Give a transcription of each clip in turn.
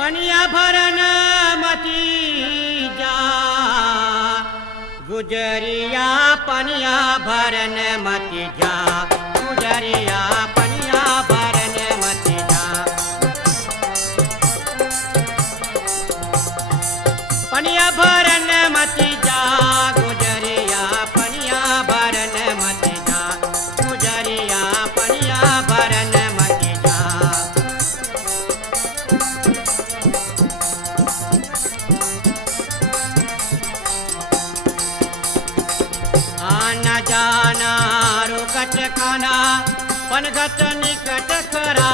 पनिया भरन मती जा गुजरिया पनिया भरन मती जा गुजरिया पनिया भरन मती जा पनिया भरन मती जा गुजरिया पनिया भरन मती जा गुजरिया पनिया भरन मती जा आना जाना रुकट खाना पनघट निकट खरा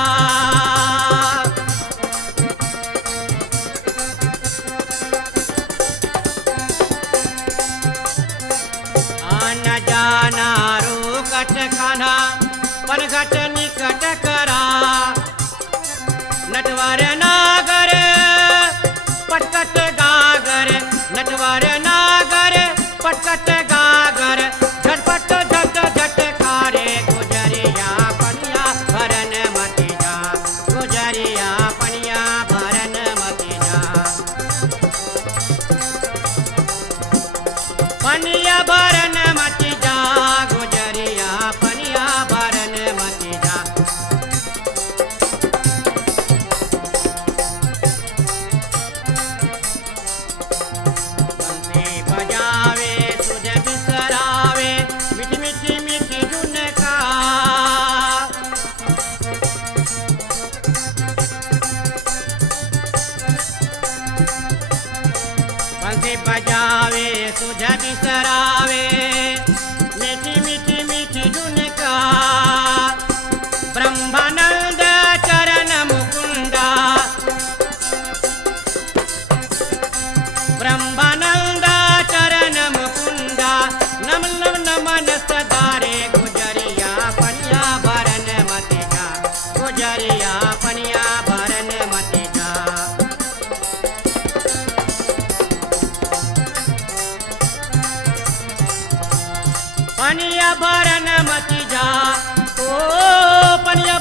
आना जाना रुकट खाना पनघट निकट करा नटवर नागर पटकट गागर नटवर नागर पटकट गागर झटपट झट झट खारे गुजरिया पनिया भरन मती जा गुजरिया पनिया भरन मती जा पनिया भरन मती जा गुजरिया पनिया भरन मती जा बंसी बजावे तुझे बिसरावे मीठी मीठी मीठी धुन का बंसी बजावे तुझे बिसरावे मीठी मीठी मीठी धुन का ब्रह्मानंद चरण मुकुंदा ब्रह्मानंद चरण मुकुंदा नम नम नमन सदारे गुजरिया पनिया भरन मती जा गुजरिया पनिया भरन मती जा पनिया भरन मती जा ओ पनिया